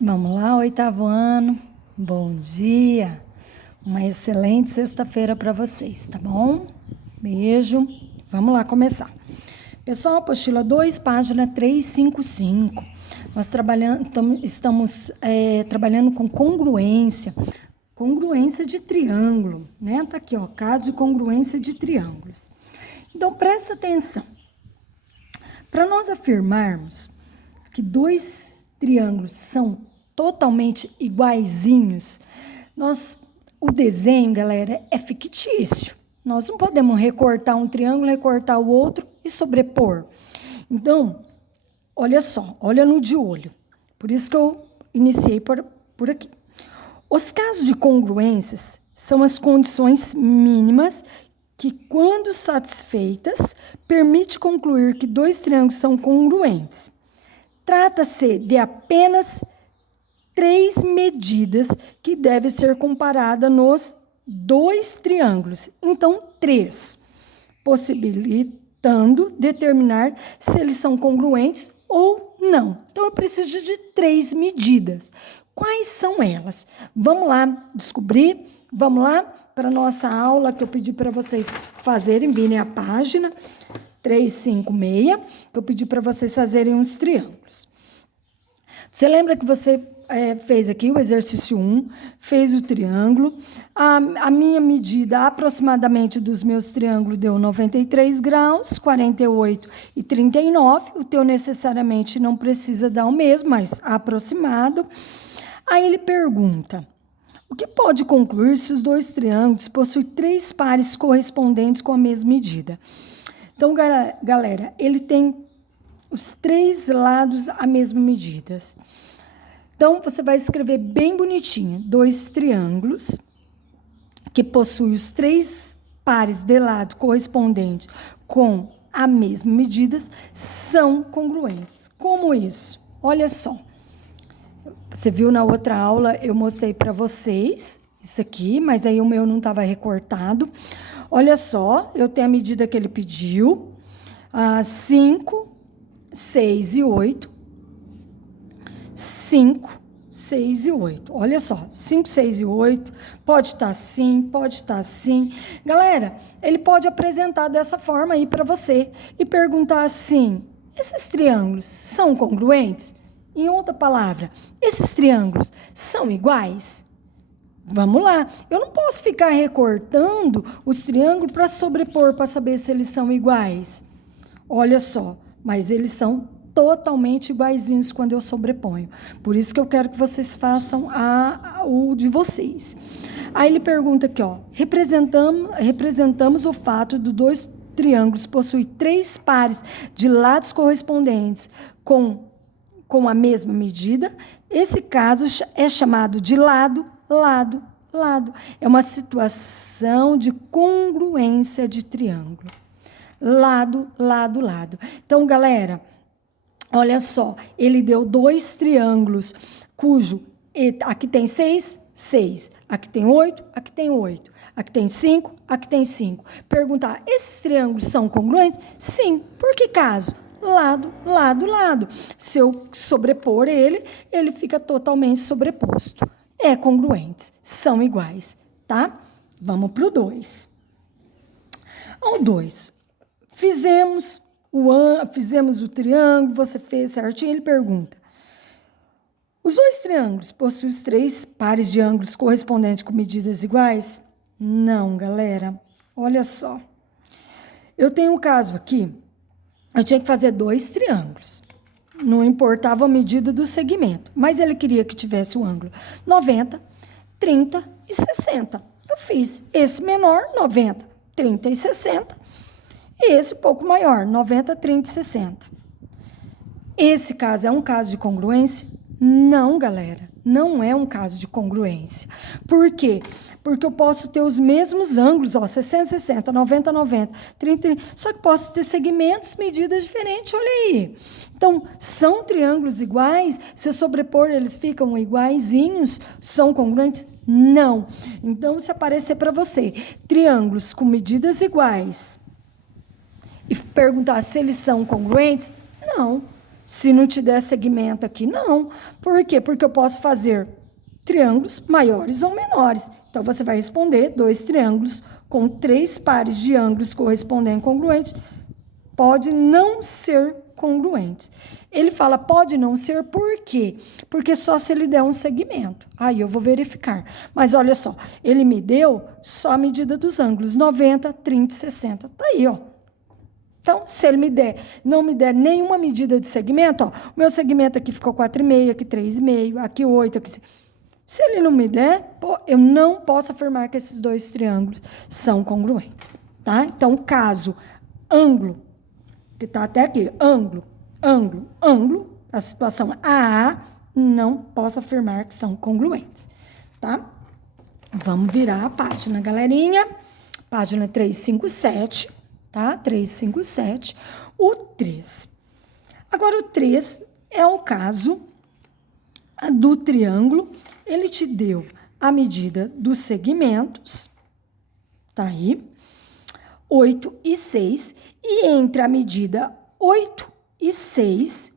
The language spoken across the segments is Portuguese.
Vamos lá, oitavo ano. Bom dia. Uma excelente sexta-feira para vocês, tá bom? Beijo. Vamos lá começar. Pessoal, apostila 2, página 355. Nós estamos trabalhando com congruência de triângulo, né? Tá aqui, ó, caso de congruência de triângulos. Então, presta atenção. Para nós afirmarmos que dois triângulos são totalmente iguaizinhos, o desenho, galera, é fictício. Nós não podemos recortar um triângulo, recortar o outro e sobrepor. Então, olha só, olha no de olho. Por isso que eu iniciei por aqui. Os casos de congruências são as condições mínimas que, quando satisfeitas, permite concluir que dois triângulos são congruentes. Trata-se de apenas 3 medidas que devem ser comparadas nos dois triângulos. Então, 3, possibilitando determinar se eles são congruentes ou não. Então, eu preciso de 3 medidas. Quais são elas? Vamos lá descobrir. Vamos lá para a nossa aula que eu pedi para vocês fazerem, virem a página 356, que eu pedi para vocês fazerem uns triângulos. Você lembra que você fez aqui o exercício 1, fez o triângulo. A minha medida aproximadamente dos meus triângulos deu 93 graus, 48 e 39. O teu necessariamente não precisa dar o mesmo, mas aproximado. Aí ele pergunta: o que pode concluir se os dois triângulos possuem 3 pares correspondentes com a mesma medida? Então, galera, ele tem os 3 lados a mesma medida. Então, você vai escrever bem bonitinho: dois triângulos que possuem os 3 pares de lado correspondentes com a mesma medida são congruentes. Como isso? Olha só. Você viu na outra aula, eu mostrei para vocês isso aqui, mas aí o meu não estava recortado. Olha só, eu tenho a medida que ele pediu: 5, 6 e 8. 5, 6 e 8. Olha só, 5, 6 e 8. Pode estar assim, pode estar assim. Galera, ele pode apresentar dessa forma aí para você e perguntar assim: esses triângulos são congruentes? Em outra palavra, esses triângulos são iguais? Vamos lá. Eu não posso ficar recortando os triângulos para sobrepor, para saber se eles são iguais. Olha só, mas eles são totalmente iguaizinhos quando eu sobreponho. Por isso que eu quero que vocês façam o de vocês. Aí ele pergunta aqui, ó: representamos o fato de dois triângulos possuir 3 pares de lados correspondentes com a mesma medida. Esse caso é chamado de lado, lado, lado. É uma situação de congruência de triângulo. Lado, lado, lado. Então, galera, olha só, ele deu 2 triângulos, cujo aqui tem 6, 6. Aqui tem 8, aqui tem 8. Aqui tem 5, aqui tem 5. Perguntar: esses triângulos são congruentes? Sim. Por que caso? Lado, lado, lado. Se eu sobrepor ele fica totalmente sobreposto. É congruentes, são iguais, tá? Vamos para o 2. O 2. Fizemos o triângulo, você fez certinho. Ele pergunta: os 2 triângulos possuem os 3 pares de ângulos correspondentes com medidas iguais? Não, galera. Olha só. Eu tenho um caso aqui. Eu tinha que fazer 2 triângulos. Não importava a medida do segmento, mas ele queria que tivesse o ângulo 90, 30 e 60. Eu fiz esse menor, 90, 30 e 60, e esse pouco maior, 90, 30 e 60. Esse caso é um caso de congruência? Não, galera. Não é um caso de congruência. Por quê? Porque eu posso ter os mesmos ângulos, ó, 60, 60, 90, 90, 30, 30, só que posso ter segmentos, medidas diferentes, olha aí. Então, são triângulos iguais? Se eu sobrepor, eles ficam iguaizinhos? São congruentes? Não. Então, se aparecer para você triângulos com medidas iguais e perguntar se eles são congruentes, não. Se não te der segmento aqui, não. Por quê? Porque eu posso fazer triângulos maiores ou menores. Então, você vai responder 2 triângulos com 3 pares de ângulos correspondentes congruentes. Pode não ser congruentes. Ele fala pode não ser, por quê? Porque só se ele der um segmento. Aí eu vou verificar. Mas olha só, ele me deu só a medida dos ângulos, 90, 30 e 60. Tá aí, ó. Então, se ele não me der nenhuma medida de segmento, ó, o meu segmento aqui ficou 4,5, aqui 3,5, aqui 8, aqui... Se ele não me der, eu não posso afirmar que esses 2 triângulos são congruentes, tá? Então, caso ângulo, que tá até aqui, ângulo, a situação AA, não posso afirmar que são congruentes, tá? Vamos virar a página, galerinha. Página 357, tá? 357, o 3. Agora, o 3 é o caso do triângulo. Ele te deu a medida dos segmentos, tá aí, 8 e 6, e entre a medida 8 e 6,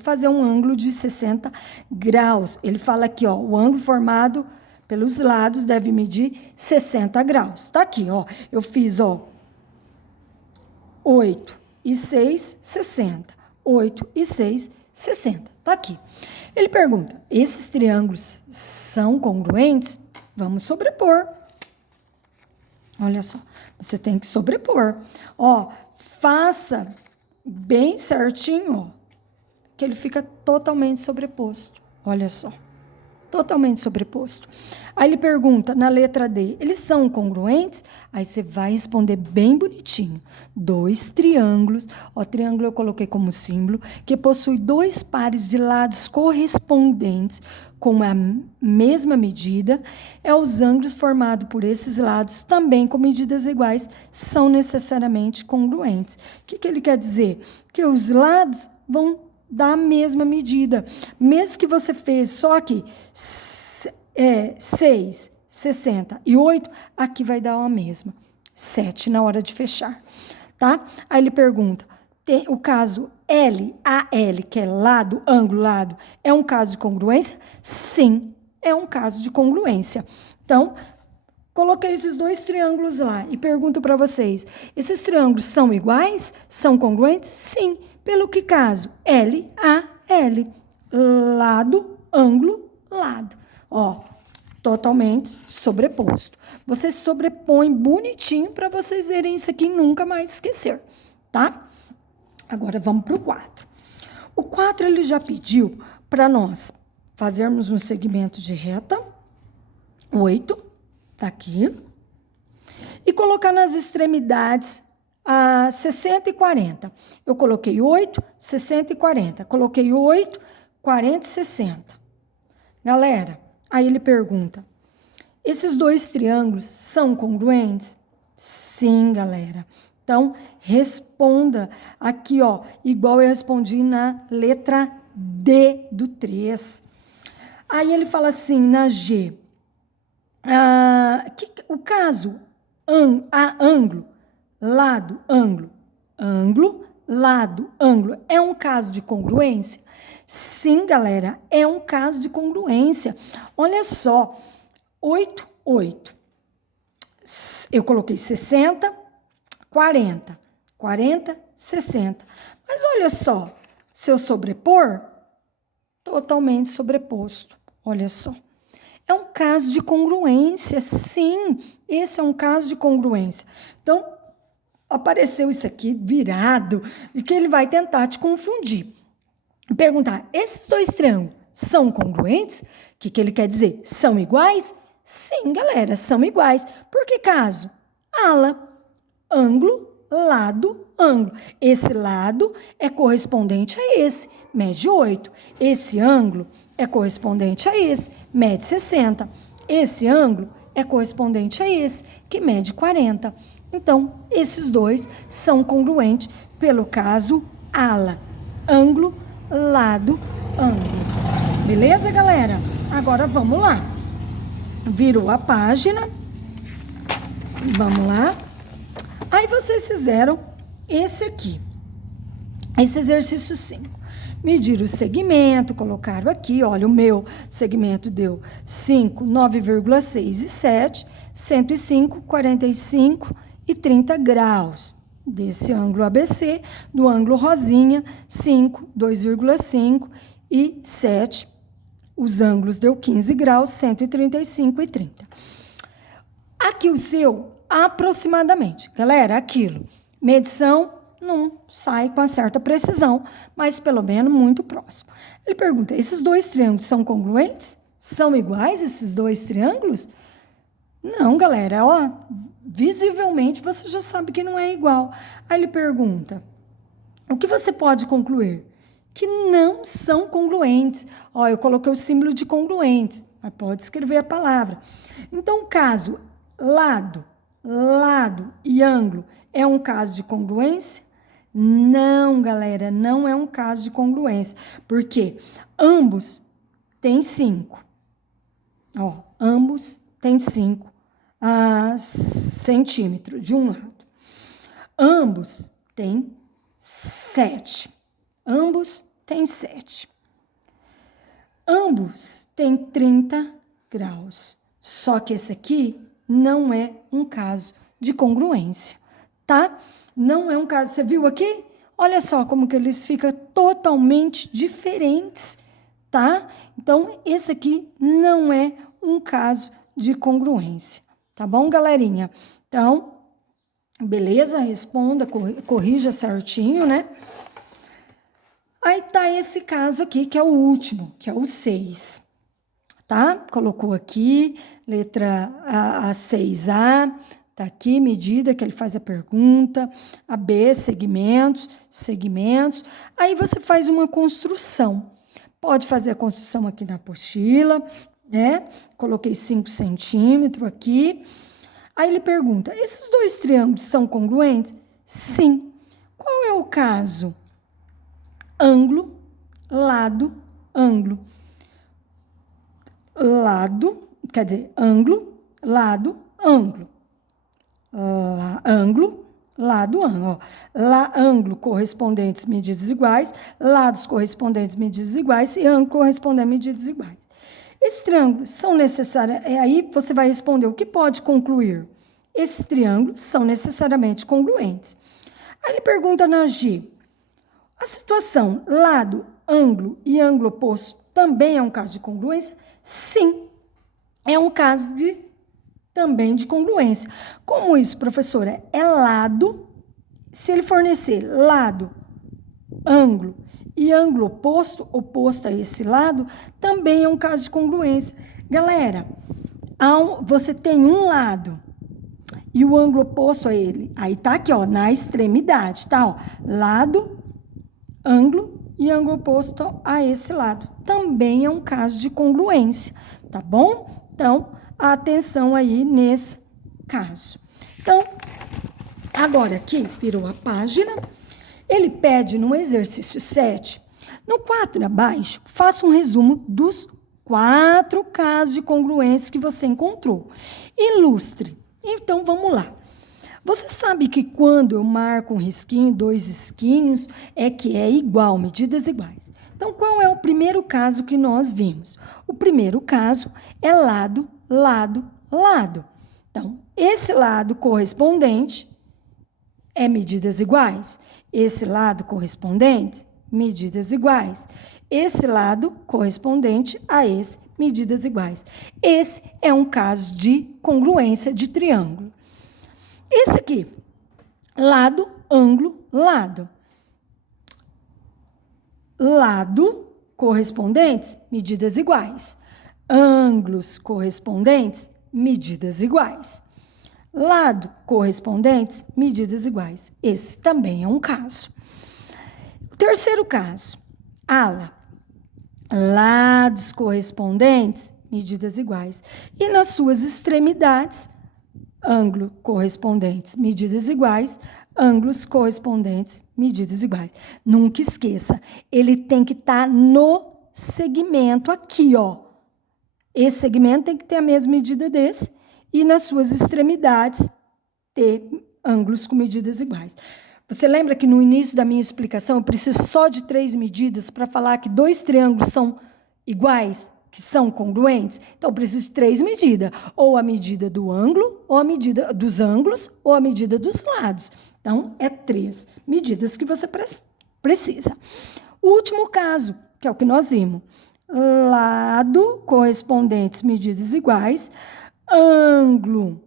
fazer um ângulo de 60 graus. Ele fala aqui, ó, o ângulo formado pelos lados deve medir 60 graus. Tá aqui, ó, eu fiz, ó, 8 e 6, 60. 8 e 6, 60. Tá aqui. Ele pergunta, esses triângulos são congruentes? Vamos sobrepor. Olha só, você tem que sobrepor. Ó, faça bem certinho, ó, que ele fica totalmente sobreposto. Olha só, totalmente sobreposto. Aí ele pergunta, na letra D, eles são congruentes? Aí você vai responder bem bonitinho. 2 triângulos, ó, triângulo eu coloquei como símbolo, que possui 2 pares de lados correspondentes com a mesma medida, os ângulos formados por esses lados, também com medidas iguais, são necessariamente congruentes. O que ele quer dizer? Que os lados vão dar a mesma medida. Mesmo que você fez só aqui 6, 60 e 8, aqui vai dar a mesma. 7 na hora de fechar, tá? Aí ele pergunta, tem o caso LAL, que é lado, ângulo, lado, é um caso de congruência? Sim, é um caso de congruência. Então, coloquei esses 2 triângulos lá e pergunto para vocês, esses triângulos são iguais? São congruentes? Sim. Pelo que caso? LAL, lado, ângulo, lado. Ó, totalmente sobreposto. Você sobrepõe bonitinho para vocês verem isso aqui e nunca mais esquecer, tá? Agora, vamos para o 4. O 4, ele já pediu para nós fazermos um segmento de reta, 8, tá aqui, e colocar nas extremidades 60 e 40. Eu coloquei 8, 60 e 40. Coloquei 8, 40 e 60. Galera, aí ele pergunta, esses 2 triângulos são congruentes? Sim, galera. Então, responda aqui, ó, igual eu respondi na letra D do 3. Aí ele fala assim, na G, o caso ângulo, lado, ângulo, ângulo, lado, ângulo, é um caso de congruência? Sim, galera, é um caso de congruência. Olha só, 8, 8. Eu coloquei 60, 40, 40, 60. Mas olha só, se eu sobrepor, totalmente sobreposto. Olha só. É um caso de congruência, sim. Esse é um caso de congruência. Então, apareceu isso aqui virado, e que ele vai tentar te confundir. Perguntar, esses 2 triângulos são congruentes? O que ele quer dizer? São iguais? Sim, galera, são iguais. Por que caso? Ala, ângulo, lado, ângulo. Esse lado é correspondente a esse, mede 8. Esse ângulo é correspondente a esse, mede 60. Esse ângulo é correspondente a esse, que mede 40. Então, esses 2 são congruentes pelo caso ala, ângulo, lado, ângulo. Beleza, galera? Agora, vamos lá. Virou a página. Vamos lá. Aí, vocês fizeram esse aqui. Esse exercício 5. Medir o segmento, colocaram aqui, olha, o meu segmento deu 5, 9,6 e 7, 105, 45 e 30 graus. Desse ângulo ABC, do ângulo rosinha, 5, 2,5 e 7. Os ângulos deu 15 graus, 135 e 30. Aqui o seu, aproximadamente. Galera, aquilo. Medição não sai com uma certa precisão, mas pelo menos muito próximo. Ele pergunta, esses dois triângulos são congruentes? São iguais esses dois triângulos? Não, galera, ó, visivelmente você já sabe que não é igual. Aí ele pergunta, o que você pode concluir? Que não são congruentes. Ó, eu coloquei o símbolo de congruentes, mas pode escrever a palavra. Então, caso lado e ângulo é um caso de congruência? Não, galera, não é um caso de congruência, porque ambos têm 5. Ó, ambos têm 5 centímetros de um lado. Ambos têm 7. Ambos têm 7. Ambos têm 30 graus. Só que esse aqui não é um caso de congruência, tá? Não é um caso. Você viu aqui? Olha só como que eles ficam totalmente diferentes, tá? Então, esse aqui não é um caso de congruência, tá bom, galerinha? Então, beleza? Responda, corrija certinho, né? Aí tá esse caso aqui, que é o último, que é o 6, tá? Colocou aqui, letra A 6A, tá aqui, medida que ele faz a pergunta, a B, segmentos. Aí você faz uma construção. Pode fazer a construção aqui na apostila, né? Coloquei 5 centímetros aqui. Aí ele pergunta, esses dois triângulos são congruentes? Sim. Qual é o caso? Ângulo, lado, ângulo. Lado, quer dizer, ângulo, lado, ângulo. Ângulo, lado, ângulo. Ângulo correspondentes, medidas iguais. Lados correspondentes, medidas iguais. E ângulo correspondente, medidas iguais. Esses triângulos são necessários. Aí você vai responder o que pode concluir. Esses triângulos são necessariamente congruentes. Aí ele pergunta na G. A situação lado, ângulo e ângulo oposto também é um caso de congruência? Sim, é um caso também de congruência. Como isso, professora? É lado, se ele fornecer lado, ângulo e ângulo oposto a esse lado, também é um caso de congruência. Galera, você tem um lado e o ângulo oposto a ele, aí tá aqui, ó, na extremidade, tá? Ó, lado, ângulo e ângulo oposto a esse lado. Também é um caso de congruência, tá bom? Então, atenção aí nesse caso. Então, agora aqui, virou a página, ele pede no exercício 7, no quadro abaixo, faça um resumo dos 4 casos de congruência que você encontrou. Ilustre. Então, vamos lá. Você sabe que quando eu marco um risquinho, 2 risquinhos, é que é igual, medidas iguais. Então, qual é o primeiro caso que nós vimos? O primeiro caso é lado, lado, lado. Então, esse lado correspondente é medidas iguais. Esse lado correspondente, medidas iguais. Esse lado correspondente a esse, medidas iguais. Esse é um caso de congruência de triângulo. Esse aqui, lado, ângulo, lado. Lado correspondentes, medidas iguais. Ângulos correspondentes, medidas iguais. Lado correspondentes, medidas iguais. Esse também é um caso. O terceiro caso, ala. Lados correspondentes, medidas iguais. E nas suas extremidades, ângulo correspondentes, medidas iguais, ângulos correspondentes, medidas iguais. Nunca esqueça, ele tem que estar no segmento aqui, ó. Esse segmento tem que ter a mesma medida desse e nas suas extremidades ter ângulos com medidas iguais. Você lembra que no início da minha explicação eu preciso só de 3 medidas para falar que 2 triângulos são iguais, que são congruentes? Então, eu preciso de 3 medidas, ou a medida do ângulo, ou a medida dos ângulos, ou a medida dos lados. Então, é 3 medidas que você precisa. O último caso, que é o que nós vimos. Lado correspondentes, medidas iguais. Ângulo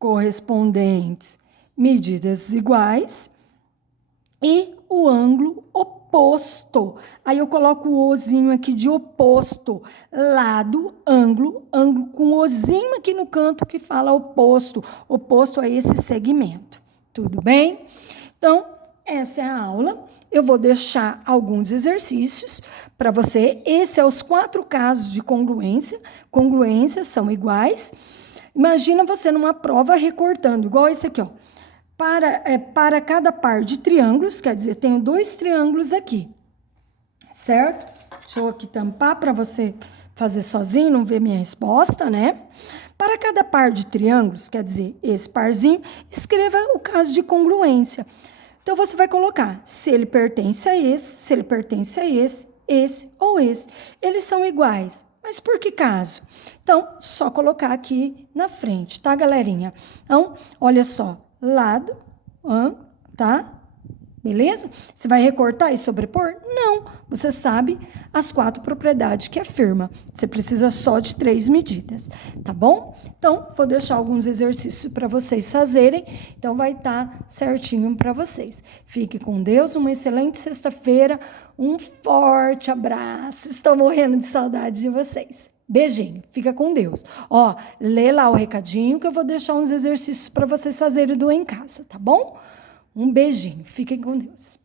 correspondentes, medidas iguais. E o ângulo oposto. Aí eu coloco o ozinho aqui de oposto. Lado, ângulo, ângulo com ozinho aqui no canto que fala oposto. Oposto a esse segmento. Tudo bem? Então, essa é a aula. Eu vou deixar alguns exercícios para você. Esse é os 4 casos de congruência. Congruências iguais. Imagina você numa prova recortando, igual esse aqui, ó. Para cada par de triângulos, quer dizer, tenho 2 triângulos aqui, certo? Deixa eu aqui tampar para você fazer sozinho, não ver minha resposta, né? Para cada par de triângulos, quer dizer, esse parzinho, escreva o caso de congruência. Então, você vai colocar se ele pertence a esse, se ele pertence a esse ou esse. Eles são iguais. Mas por que caso? Então, só colocar aqui na frente, tá, galerinha? Então, olha só. Lado, tá? Beleza? Você vai recortar e sobrepor? Não. Você sabe as 4 propriedades que afirma. Você precisa só de 3 medidas, tá bom? Então, vou deixar alguns exercícios para vocês fazerem. Então, vai estar certinho para vocês. Fique com Deus, uma excelente sexta-feira. Um forte abraço. Estou morrendo de saudade de vocês. Beijinho, fica com Deus. Ó, lê lá o recadinho que eu vou deixar uns exercícios para vocês fazerem do em casa, tá bom? Um beijinho, fiquem com Deus.